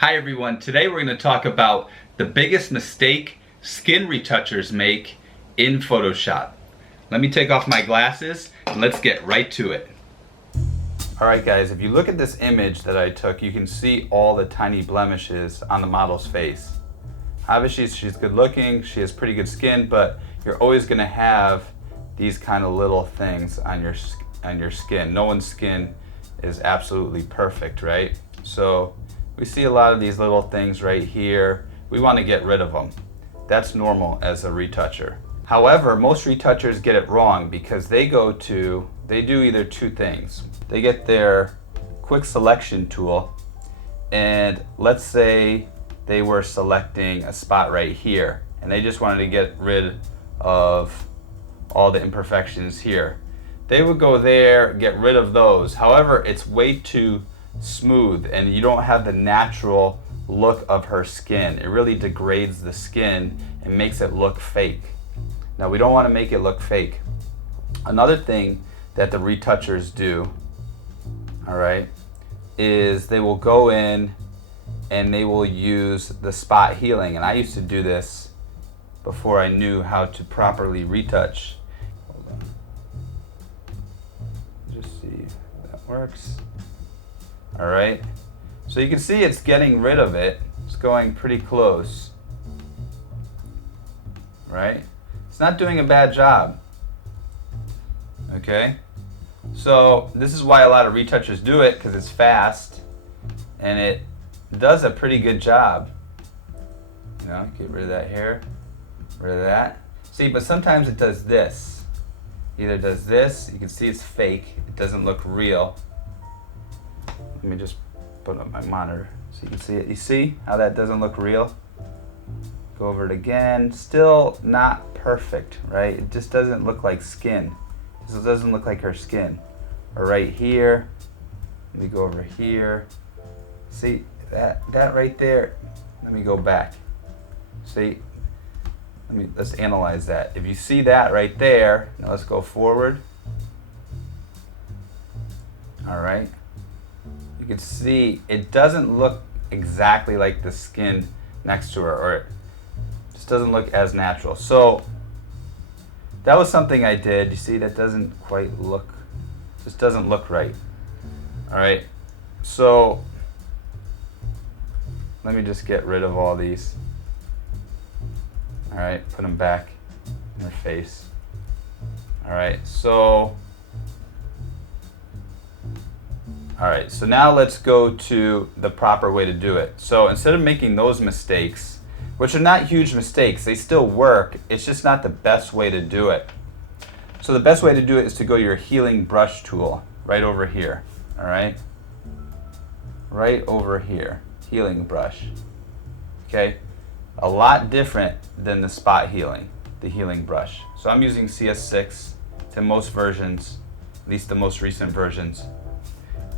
Hi everyone, today we're going to talk about the biggest mistake skin retouchers make in Photoshop. Let me take off my glasses and let's get right to it. Alright guys, if you look at this image that I took, you can see all the tiny blemishes on the model's face. Obviously she's good looking, she has pretty good skin, but you're always going to have these kind of little things on your skin. No one's skin is absolutely perfect, right? So we see a lot of these little things right here. We want to get rid of them. That's normal as a retoucher. However, most retouchers get it wrong because they do either two things. They get their quick selection tool, and let's say they were selecting a spot right here and they just wanted to get rid of all the imperfections here. They would go there, get rid of those. However, it's way too smooth and you don't have the natural look of her skin. It really degrades the skin and makes it look fake. Now we don't want to make it look fake. Another thing that the retouchers do, alright, is they will go in and they will use the spot healing. And I used to do this before I knew how to properly retouch. Hold on. Just see if that works. Alright, so you can see it's getting rid of it. It's going pretty close, right? It's not doing a bad job, okay? So this is why a lot of retouchers do it, because it's fast and it does a pretty good job. You know, get rid of that hair, rid of that. See, but sometimes it does this. Either does this, you can see it's fake, it doesn't look real. Let me just put up my monitor so you can see it. You see how that doesn't look real? Go over it again. Still not perfect, right? It just doesn't look like skin. It doesn't look like her skin. Or right here. Let me go over here. See that right there? Let me go back. See? Let's analyze that. If you see that right there, now let's go forward. All right. You can see it doesn't look exactly like the skin next to her, or it just doesn't look as natural. So that was something I did. You see, that doesn't quite look, just doesn't look right. All right, so let me just get rid of all these. All right, put them back in her face. All right, so now let's go to the proper way to do it. So instead of making those mistakes, which are not huge mistakes, they still work, it's just not the best way to do it. So the best way to do it is to go to your healing brush tool right over here. All right, right over here, healing brush. Okay, a lot different than the spot healing, the healing brush. So I'm using CS6 to most versions, at least the most recent versions.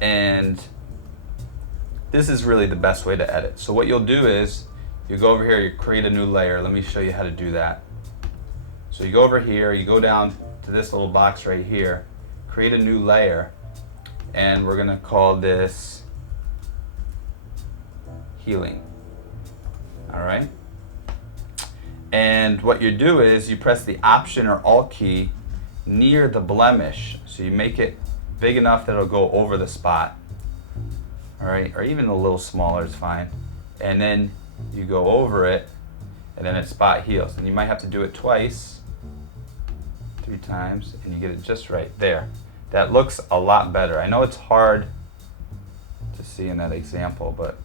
And this is really the best way to edit. So what you'll do is you go over here, you create a new layer. Let me show you how to do that. So you go over here, you go down to this little box right here, create a new layer, and we're gonna call this healing. All right. And what you do is you press the Option or Alt key near the blemish. So you make it big enough that it'll go over the spot, all right, or even a little smaller is fine. And then you go over it, and then it spot heals. And you might have to do it twice, 3 times, and you get it just right there. That looks a lot better. I know it's hard to see in that example, but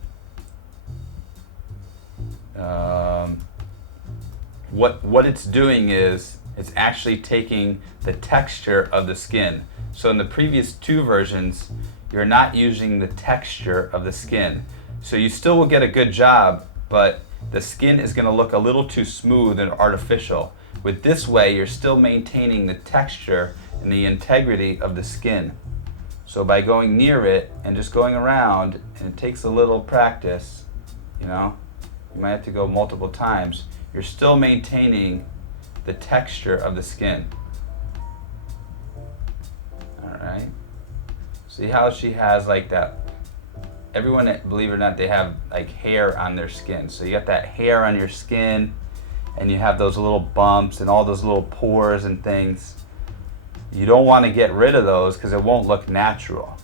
what it's doing is it's actually taking the texture of the skin. So in the previous 2 versions, you're not using the texture of the skin. So you still will get a good job, but the skin is going to look a little too smooth and artificial. With this way, you're still maintaining the texture and the integrity of the skin. So by going near it and just going around, and it takes a little practice, you know, you might have to go multiple times, you're still maintaining the texture of the skin. All right. See how she has like that everyone, believe it or not, they have like hair on their skin. So you got that hair on your skin, and you have those little bumps and all those little pores and things. You don't want to get rid of those because it won't look natural.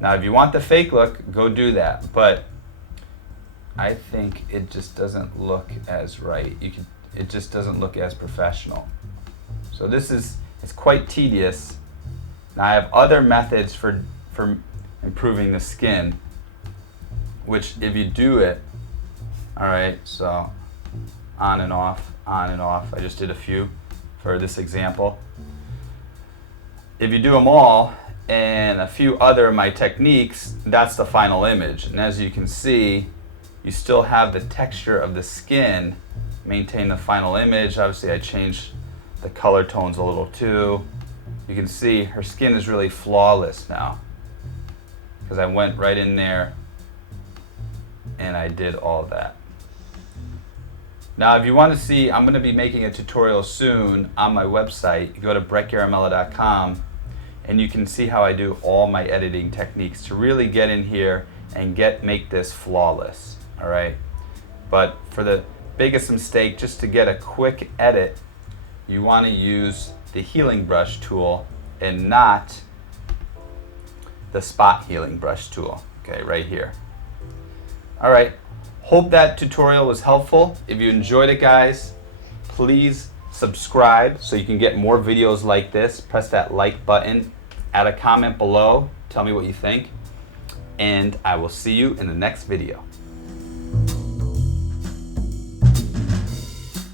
Now, if you want the fake look, go do that. But I think it just doesn't look as right. It just doesn't look as professional. So it's quite tedious. Now, I have other methods for improving the skin, which if you do it, all right, so on and off, on and off. I just did a few for this example. If you do them all and a few other of my techniques, that's the final image. And as you can see, you still have the texture of the skin, maintain the final image. Obviously, I changed the color tones a little too. You can see her skin is really flawless now because I went right in there and I did all that. Now, if you want to see, I'm going to be making a tutorial soon on my website. You go to brettgaramella.com and you can see how I do all my editing techniques to really get in here and make this flawless. All right. But for the biggest mistake, just to get a quick edit, you want to use the healing brush tool and not the spot healing brush tool. Okay, right here. All right. Hope that tutorial was helpful. If you enjoyed it, guys, please subscribe so you can get more videos like this. Press that like button, add a comment below, tell me what you think, and I will see you in the next video.